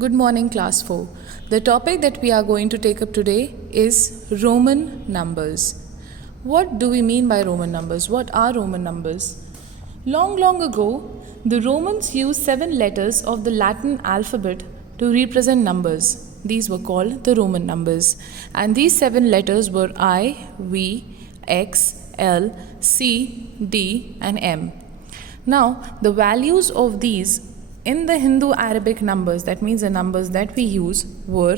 Good morning, class 4. The topic that we are going to take up today is Roman numbers. What do we mean by Roman numbers? What are Roman numbers? Long ago, the Romans used 7 letters of the Latin alphabet to represent numbers. These were called the Roman numbers. And these 7 letters were I, V, X, L, C, D, and M. Now, the values of these in the Hindu Arabic numbers, that means the numbers that we use, were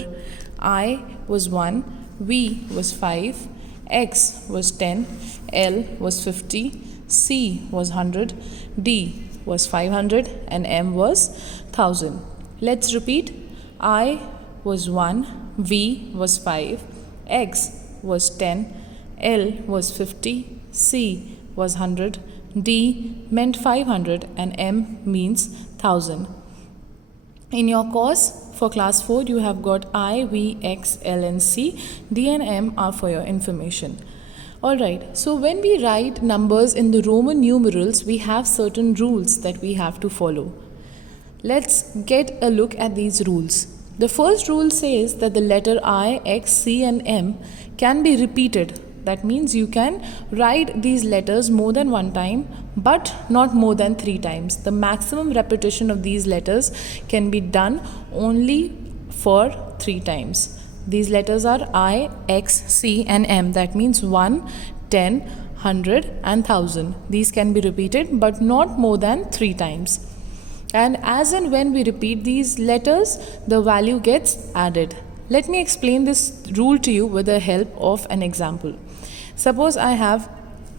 I was 1, V was 5, X was 10, L was 50, C was 100, D was 500, and M was 1000. Let's repeat. I was 1, V was 5, X was 10, L was 50, C was 100, D meant 500, and M means 1000. In your course for class 4, you have got I, V, X, L, and C. D and M are for your information. Alright, so when we write numbers in the Roman numerals, we have certain rules that we have to follow. Let's get a look at these rules. The first rule says that the letter I, X, C, and M can be repeated. That means you can write these letters more than one time, but not more than 3 times. The maximum repetition of these letters can be done only for 3 times. These letters are I, X, C, and M. That means 1, 10, 100, and 1000. These can be repeated, but not more than 3 times. And as and when we repeat these letters, the value gets added. Let me explain this rule to you with the help of an example. Suppose I have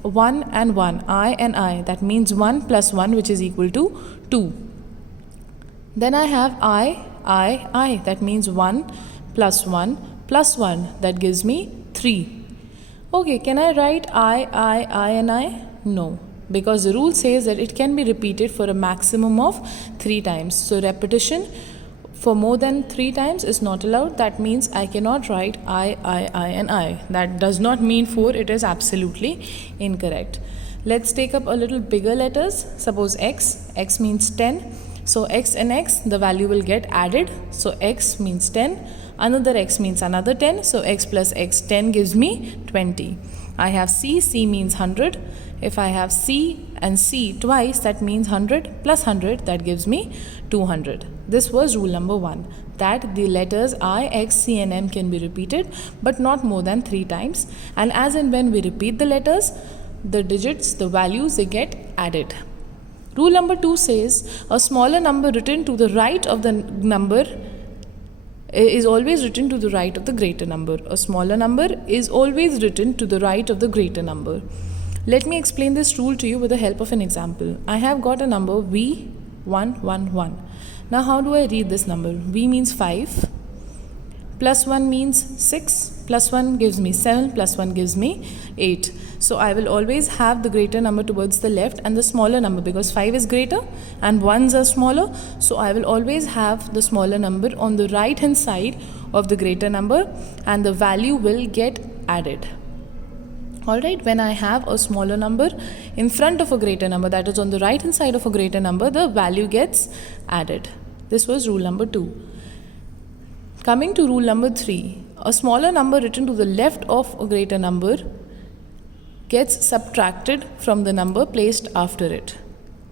1 and 1, I and I, that means 1 plus 1, which is equal to 2. Then I have I, that means 1 plus 1 plus 1, that gives me 3. Okay, can I write I and I? No, because the rule says that it can be repeated for a maximum of 3 times. So repetition for more than 3 times is not allowed. That means I cannot write I, and I. That does not mean 4. It is absolutely incorrect. Let's take up a little bigger letters. Suppose X. X means 10. So X and X, the value will get added. So X means 10. Another X means another 10. So X plus X, 10 gives me 20. I have C. C means 100. If I have C and C twice, that means 100 plus 100, that gives me 200. This was rule number 1, that the letters I, X, C, and M can be repeated, but not more than 3 times. And as and when we repeat the letters, the digits, the values, they get added. Rule number 2 says a smaller number written to the right of the number is always written to the right of the greater number. A smaller number is always written to the right of the greater number. Let me explain this rule to you with the help of an example. I have got a number V111. Now how do I read this number? V means 5, plus 1 means 6, plus 1 gives me 7, plus 1 gives me 8. So I will always have the greater number towards the left and the smaller number, because 5 is greater and 1s are smaller. So I will always have the smaller number on the right hand side of the greater number, and the value will get added. Alright, when I have a smaller number in front of a greater number, that is on the right hand side of a greater number, the value gets added. This was rule number 2. Coming to rule number 3, a smaller number written to the left of a greater number gets subtracted from the number placed after it.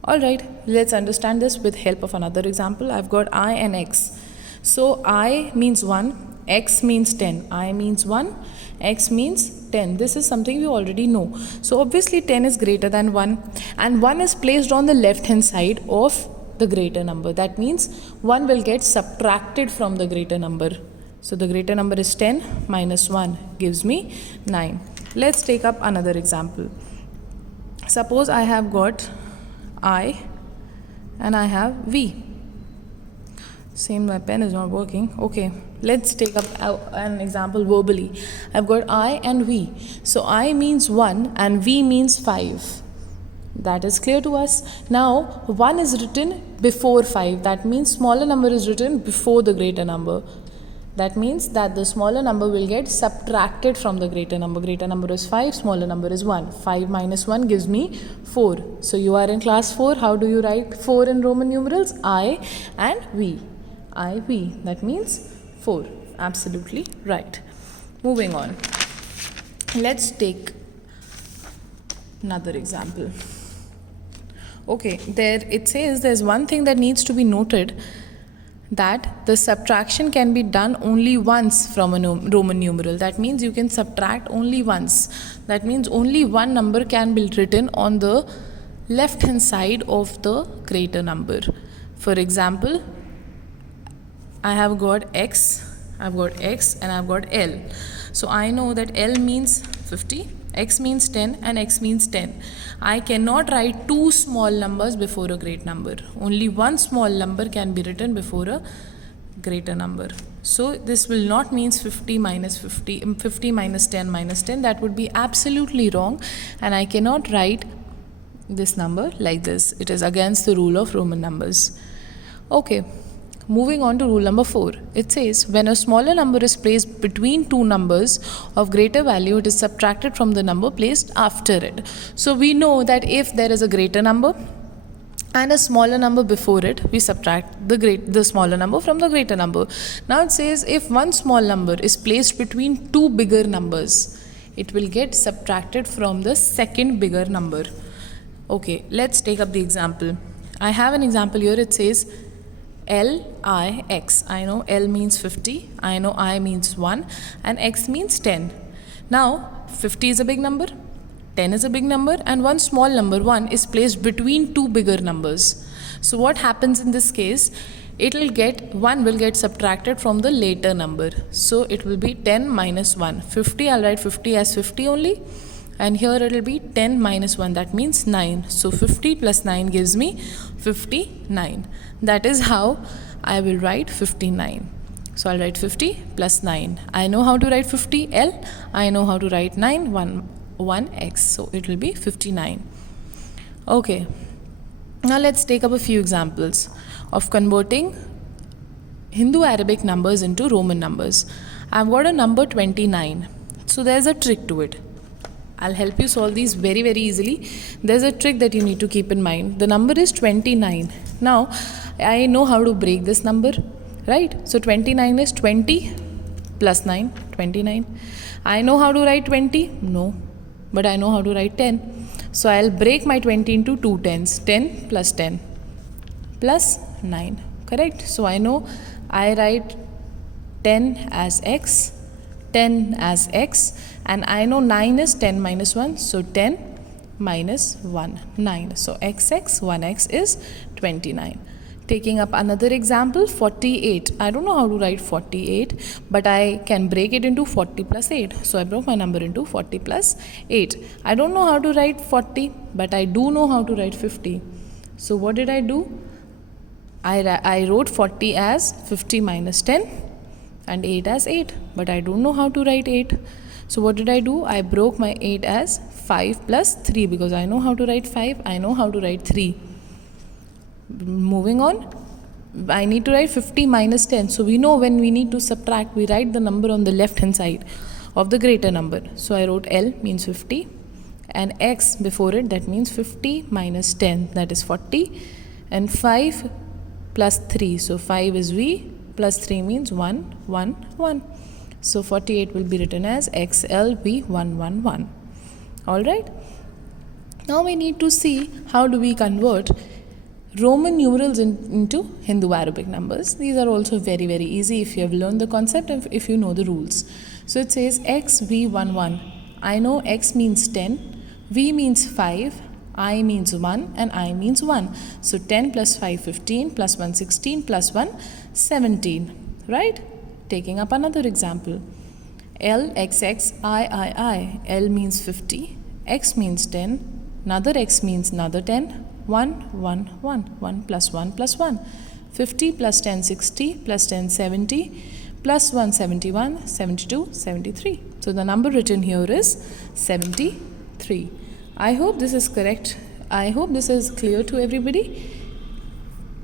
Alright, let's understand this with help of another example. I've got I and X. So I means 1, X means 10. I means 1, X means 10. This is something we already know. So obviously 10 is greater than 1, and 1 is placed on the left hand side of the greater number. That means 1 will get subtracted from the greater number. So the greater number is 10 minus 1 gives me 9. Let's take up another example. Suppose I have got I and I have V. Same, my pen is not working. Okay, let's take up an example verbally. I've got I and V. So I means 1 and V means 5. That is clear to us. Now 1 is written before 5. That means smaller number is written before the greater number. That means that the smaller number will get subtracted from the greater number. Greater number is 5, smaller number is 1. 5 minus 1 gives me 4. So you are in class 4. How do you write 4 in Roman numerals? I and V. IV. That means 4. Absolutely right. Moving on. Let's take another example. Okay, there it says there's one thing that needs to be noted, that the subtraction can be done only once from a Roman numeral. That means you can subtract only once. That means only one number can be written on the left hand side of the greater number. For example, I have got X, I've got X and I've got L. So I know that L means 50, X means 10 and X means 10. I cannot write two small numbers before a great number. Only one small number can be written before a greater number. So this will not means 50 minus 50, 50 minus 10 minus 10. That would be absolutely wrong, and I cannot write this number like this. It is against the rule of Roman numbers. Okay. Moving on to rule number 4. It says when a smaller number is placed between two numbers of greater value, it is subtracted from the number placed after it. So we know that if there is a greater number and a smaller number before it, we subtract the smaller number from the greater number. Now it says if one small number is placed between two bigger numbers, it will get subtracted from the second bigger number. Okay, let's take up the example. I have an example here. It says LIX. I know L means 50, I know I means 1 and X means 10. Now 50 is a big number, 10 is a big number, and one small number 1 is placed between two bigger numbers. So what happens in this case? One will get subtracted from the later number. So it will be 10 minus 1. 50, I'll write 50 as 50 only. And here it will be 10 minus 1, that means 9. So 50 plus 9 gives me 59. That is how I will write 59. So I'll write 50 plus 9. I know how to write 50L. I know how to write 9, 1X. So it will be 59. Okay. Now let's take up a few examples of converting Hindu Arabic numbers into Roman numbers. I've got a number 29. So there's a trick to it. I'll help you solve these very, very easily. There's a trick that you need to keep in mind. The number is 29. Now, I know how to break this number, right? So 29 is 20 plus 9, 29. I know how to write 20? No. But I know how to write 10. So I'll break my 20 into two tens. 10 plus 10 plus 9. Correct? So I know I write 10 as X, 10 as X, and I know 9 is 10 minus 1, so 10 minus 1, 9. So XX, 1X is 29. Taking up another example, 48. I don't know how to write 48, but I can break it into 40 plus 8. So I broke my number into 40 plus 8. I don't know how to write 40, but I do know how to write 50. So what did I do? I wrote 40 as 50 minus 10 and 8 as 8, but I don't know how to write 8. So what did I do? I broke my 8 as 5 plus 3, because I know how to write 5, I know how to write 3. Moving on, I need to write 50 minus 10. So we know when we need to subtract, we write the number on the left hand side of the greater number. So I wrote L means 50 and X before it, that means 50 minus 10, that is 40, and 5 plus 3. So 5 is V plus 3 means 1, 1, 1. So 48 will be written as XLV111. Alright. Now we need to see how do we convert Roman numerals into Hindu Arabic numbers. These are also very, very easy if you have learned the concept and if you know the rules. So it says XV11. I know X means 10, V means 5, I means 1 and I means 1. So 10 plus 5, 15, plus 1, 16, plus 1, 17. Right? Taking up another example. LXXIII. L means 50, X means 10, another X means another 10. 1, 1, 1. 1 plus 1 plus 1. 50 plus 10, 60, plus 10, 70, plus 1, 71, 72, 73. So the number written here is 73. I hope this is correct. I hope this is clear to everybody.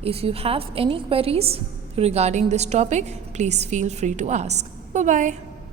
If you have any queries regarding this topic, please feel free to ask. Bye-bye.